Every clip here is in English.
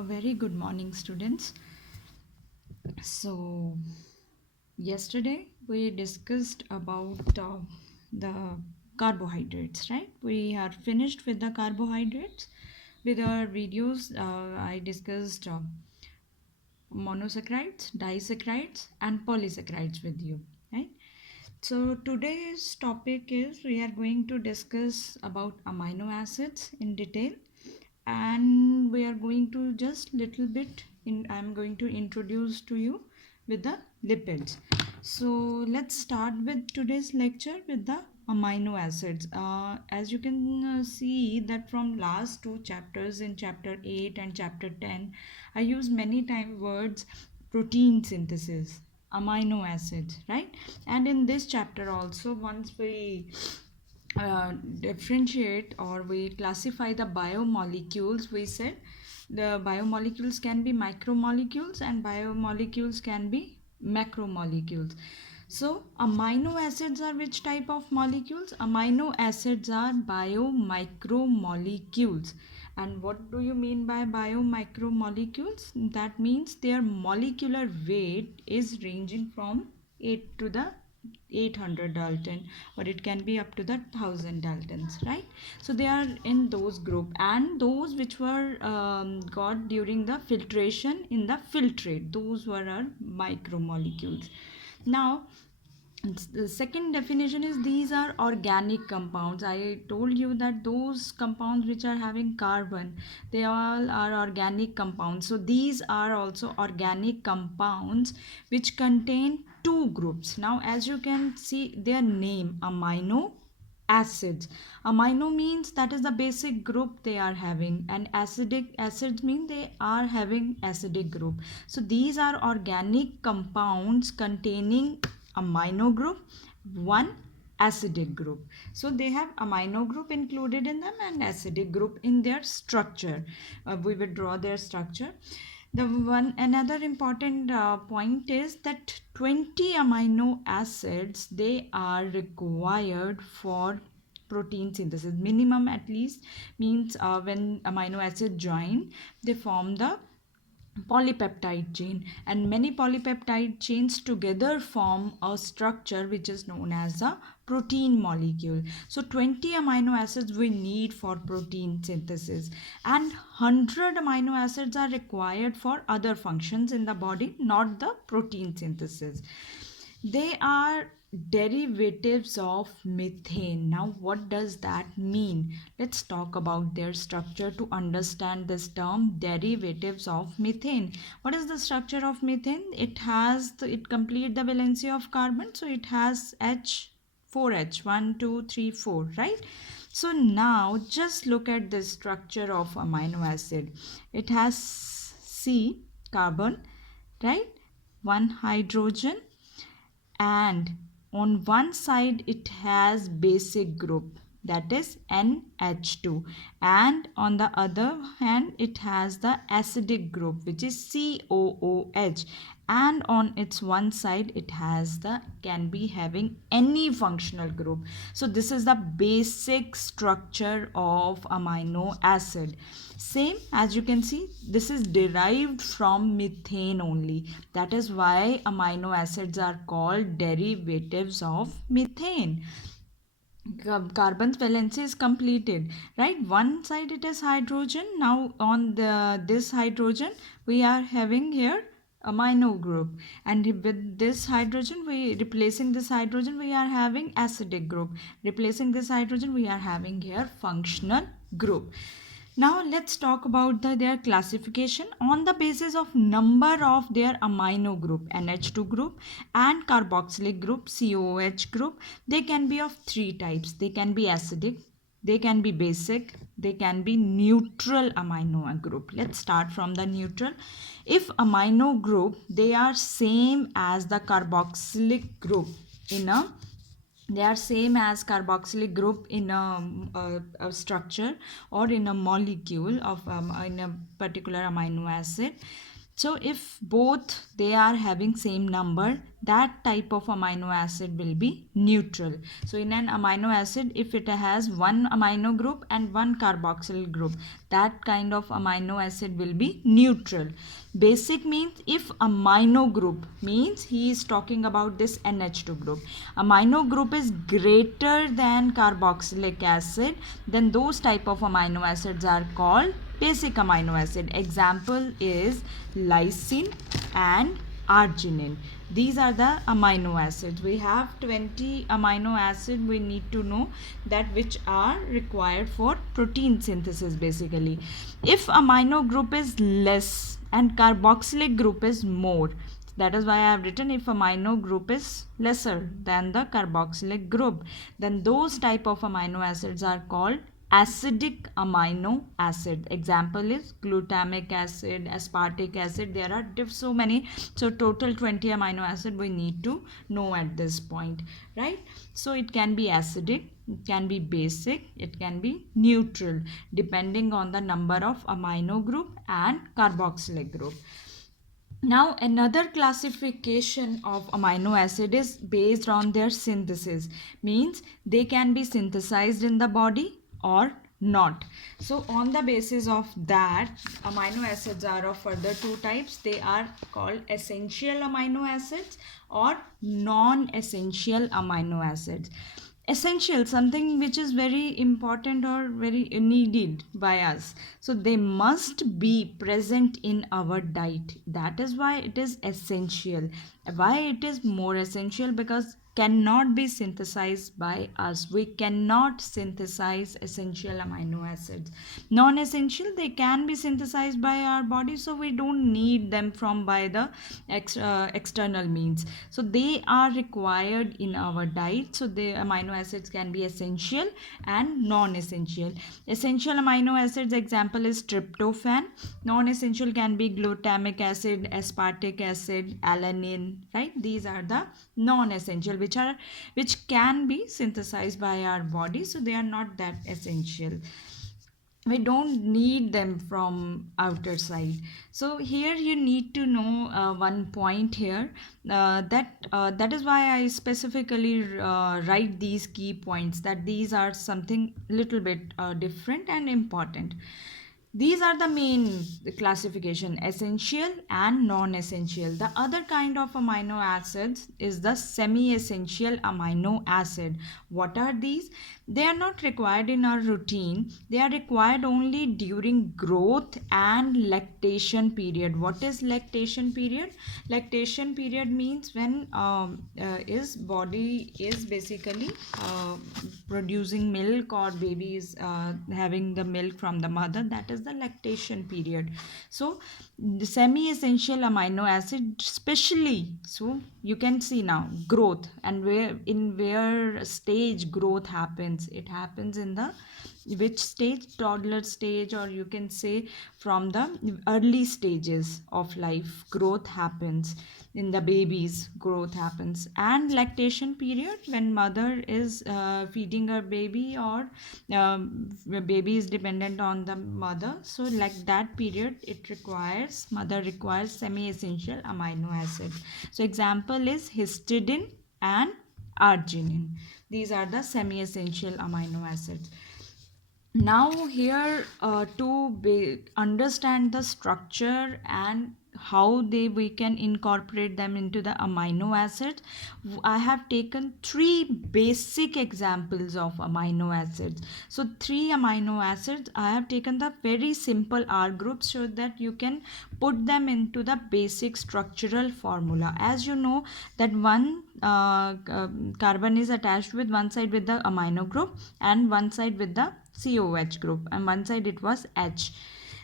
A very good morning, students. So, yesterday we discussed about the carbohydrates, right? We are finished with the carbohydrates. With our videos, I discussed monosaccharides, disaccharides, and polysaccharides with you, right? So today's topic is we are going to discuss about amino acids in detail, and we are going to just little bit in I'm going to introduce to you with the lipids. So let's start with today's lecture with the amino acids. As you can see that from last two chapters, in chapter 8 and chapter 10, I use many time words protein synthesis, amino acids, right? And in this chapter also, once we differentiate or we classify the biomolecules, we said the biomolecules can be micromolecules and biomolecules can be macromolecules. So amino acids are which type of molecules? Amino acids are biomicromolecules. And what do you mean by biomicromolecules? That means their molecular weight is ranging from 8 to the 800 Dalton, or it can be up to the 1000 Daltons, right? So they are in those group, and those which were got during the filtration in the filtrate, those were our micromolecules. Now the second definition is these are organic compounds. I told you that those compounds which are having carbon, they all are organic compounds. So these are also organic compounds which contain two groups. Now as you can see their name, amino acids. Amino means that is the basic group they are having, and acidic acids mean they are having acidic group. So these are organic compounds containing amino group, one acidic group. So they have amino group included in them and acidic group in their structure. We will draw their structure. The one another important point is that 20 amino acids, they are required for protein synthesis. Minimum at least means when amino acids join, they form the polypeptide chain, and many polypeptide chains together form a structure which is known as a protein molecule. So 20 amino acids we need for protein synthesis, and 100 amino acids are required for other functions in the body, not the protein synthesis. They are derivatives of methane. Now what does that mean? Let's talk about their structure to understand this term, derivatives of methane. What is the structure of methane? It complete the valency of carbon, so it has H, 4H, 1 2 3 4, right? So now just look at the structure of amino acid. It has C, carbon, right? One hydrogen, and on one side it has basic group, that is NH2, and on the other hand it has the acidic group which is COOH, and on its one side it has the can be having any functional group. So this is the basic structure of amino acid. Same as you can see, this is derived from methane only. That is why amino acids are called derivatives of methane. Carbon's valency is completed, right? One side it is hydrogen. Now on this hydrogen we are having here amino group, and with this hydrogen we replacing this hydrogen we are having acidic group, replacing this hydrogen we are having here functional group. Now let's talk about their classification on the basis of number of their amino group, NH2 group, and carboxylic group, COOH group. They can be of three types. They can be acidic, they can be basic, they can be neutral amino group. Let's start from the neutral. If amino group, they are same as the carboxylic group in a they are same as carboxylic group in a structure or in a molecule of in a particular amino acid. So if both they are having same number, that type of amino acid will be neutral. So in an amino acid, if it has one amino group and one carboxyl group, that kind of amino acid will be neutral. Basic means if amino group means he is talking about this NH2 group. Amino group is greater than carboxylic acid, then those type of amino acids are called basic amino acid. Example is lysine and arginine. These are the amino acids. We have 20 amino acid. We need to know that which are required for protein synthesis basically. If amino group is less and carboxylic group is more, that is why I have written if amino group is lesser than the carboxylic group, then those type of amino acids are called acidic amino acid. Example is glutamic acid, aspartic acid. There are so many. So total 20 amino acid we need to know at this point, right? So it can be acidic, it can be basic, it can be neutral depending on the number of amino group and carboxylic group. Now another classification of amino acid is based on their synthesis, means they can be synthesized in the body or not. So on the basis of that, amino acids are of further two types. They are called essential amino acids or non-essential amino acids. Essential, something which is very important or very needed by us, so they must be present in our diet. That is why it is essential. Why it is more essential? Because cannot be synthesized by us. We cannot synthesize essential amino acids. Non-essential, they can be synthesized by our body, so we don't need them from by the external means. So they are required in our diet. So the amino acids can be essential and non-essential. Essential amino acids example is tryptophan. Non-essential can be glutamic acid, aspartic acid, alanine, right? These are the non-essential which can be synthesized by our body, so they are not that essential. We don't need them from outer side. So here you need to know one point here, that is why I specifically write these key points, that these are something little bit different and important. These are the main classification, essential and non-essential. The other kind of amino acids is the semi-essential amino acid. What are these? They are not required in our routine. They are required only during growth and lactation period. What is lactation period? Lactation period means when is body is basically producing milk, or baby is having the milk from the mother. That is the lactation period. So the semi-essential amino acid, especially, so you can see now growth, and where stage growth happens. It happens in the which stage? Toddler stage, or you can say from the early stages of life growth happens. In the baby's growth happens. And lactation period, when mother is feeding her baby, or baby is dependent on the mother, so like that period mother requires semi-essential amino acid. So example is histidine and arginine. These are the semi-essential amino acids. Now here to understand the structure and how we can incorporate them into the amino acids, I have taken three basic examples of amino acids. So three amino acids I have taken the very simple R groups, so that you can put them into the basic structural formula. As you know that one carbon is attached with one side with the amino group and one side with the COH group, and one side it was H.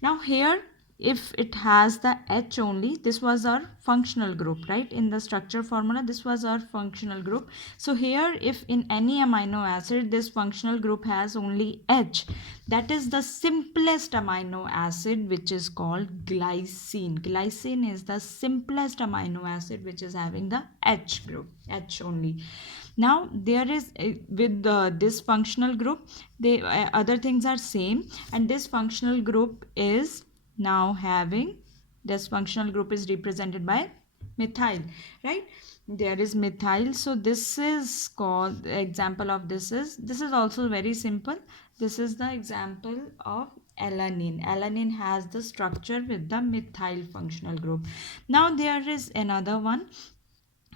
Now here, if it has the H only, this was our functional group, right? In the structure formula, this was our functional group. So here, if in any amino acid this functional group has only H, that is the simplest amino acid, which is called glycine. Glycine is the simplest amino acid which is having the H group, H only. Now there is with this functional group, the other things are same, and this functional group is now having This functional group is represented by methyl, right? There is methyl. So this is called, the example of this is also very simple. This is the example of alanine. Alanine has the structure with the methyl functional group. Now there is another one,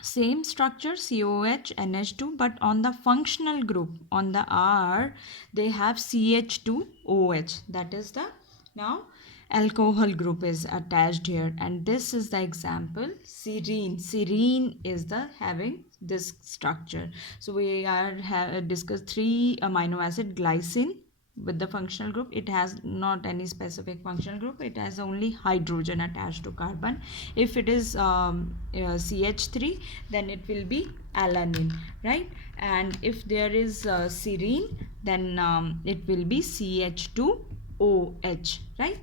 same structure, COH NH2, but on the functional group, on the R, they have CH2OH. That is the now alcohol group is attached here, and this is the example, serine. Serine is the having this structure. So we are discussed 3 amino acid, glycine with the functional group. It has not any specific functional group, it has only hydrogen attached to carbon. If it is CH3, then it will be alanine, right? And if there is serine, then it will be CH2OH, right?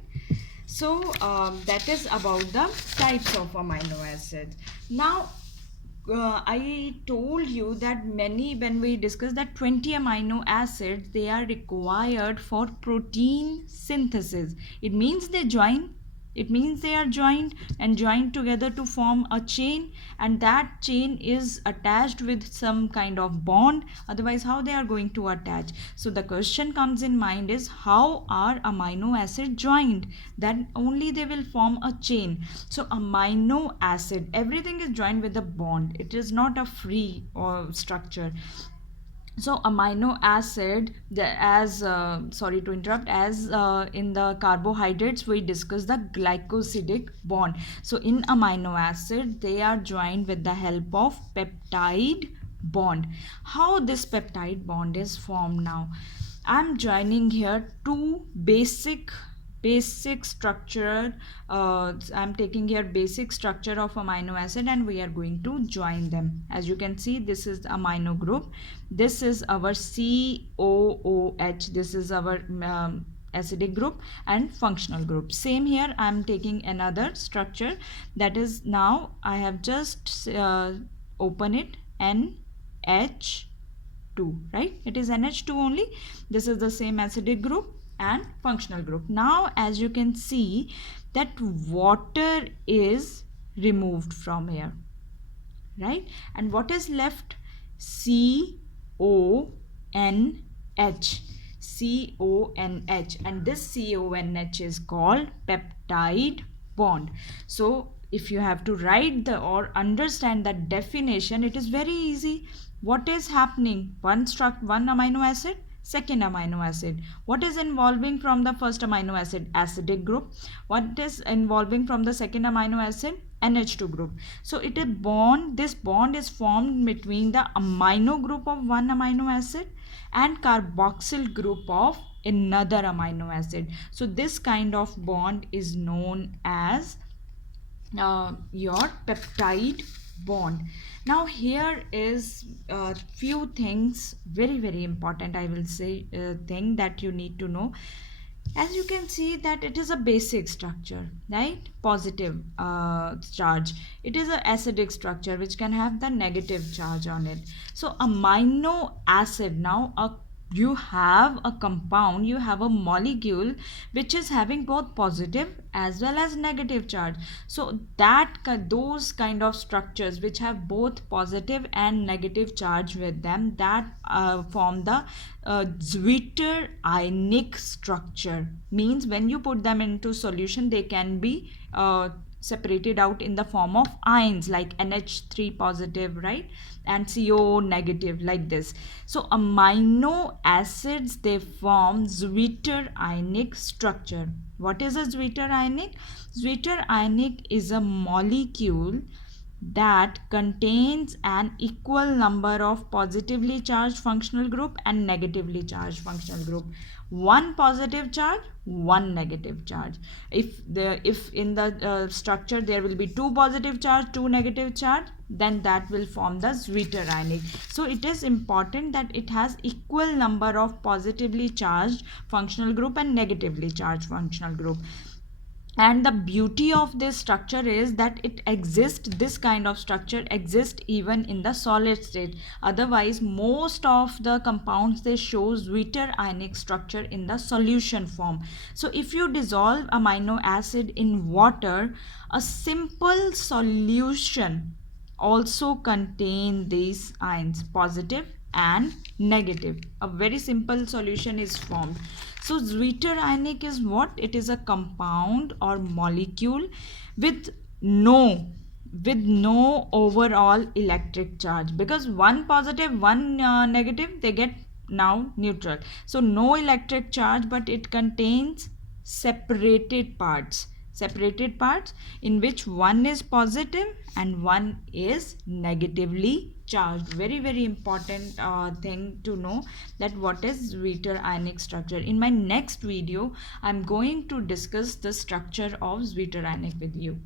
So that is about the types of amino acids. Now I told you that when we discussed that 20 amino acids, they are required for protein synthesis. It means they are joined and joined together to form a chain, and that chain is attached with some kind of bond. Otherwise, how they are going to attach? So the question comes in mind is, how are amino acid joined? Then only they will form a chain. So amino acid, everything is joined with a bond. It is not a free or structure. So amino acid, sorry to interrupt, as in the carbohydrates we discussed the glycosidic bond. So in amino acid, they are joined with the help of peptide bond. How this peptide bond is formed? Now I'm joining here two basic structure. I'm taking here basic structure of amino acid, and we are going to join them. As you can see, this is the amino group, this is our COOH, this is our acidic group and functional group. Same here, I'm taking another structure, that is, now I have just open it, NH2, right? It is NH2 only. This is the same acidic group and functional group. Now as you can see that water is removed from here, right? And what is left? CONH, and this CONH is called peptide bond. So if you have to write or understand that definition, it is very easy. What is happening? One amino acid, second amino acid. What is involving from the first amino acid? Acidic group. What is involving from the second amino acid? NH2 group. So it is bond. This bond is formed between the amino group of one amino acid and carboxyl group of another amino acid. So this kind of bond is known as your peptide bond. Now here is a few things, very important, I will say, thing that you need to know. As you can see that it is a basic structure, right? Positive charge. It is an acidic structure which can have the negative charge on it. So amino acid, now you have a compound, you have a molecule which is having both positive as well as negative charge. So those kind of structures which have both positive and negative charge with them, that form the zwitterionic structure. Means when you put them into solution, they can be separated out in the form of ions, like NH3 positive, right, and CO negative, like this. So amino acids, they form zwitterionic structure. What is a zwitterionic? Zwitterionic is a molecule that contains an equal number of positively charged functional group and negatively charged functional group. One positive charge, one negative charge. If in the structure there will be two positive charge, two negative charge, then that will form the zwitterionic. So it is important that it has equal number of positively charged functional group and negatively charged functional group. And the beauty of this structure is that it exists, this kind of structure exists even in the solid state. Otherwise most of the compounds, they show zwitter ionic structure in the solution form. So if you dissolve amino acid in water, a simple solution also contain these ions, positive and negative. A very simple solution is formed. So zwitter ionic is what? It is a compound or molecule with no overall electric charge, because one positive, one negative, they get now neutral. So no electric charge, but it contains separated parts in which one is positive and one is negatively charged. Very very important thing to know, that what is zwitter ionic structure. In my next video I'm going to discuss the structure of zwitter ionic with you.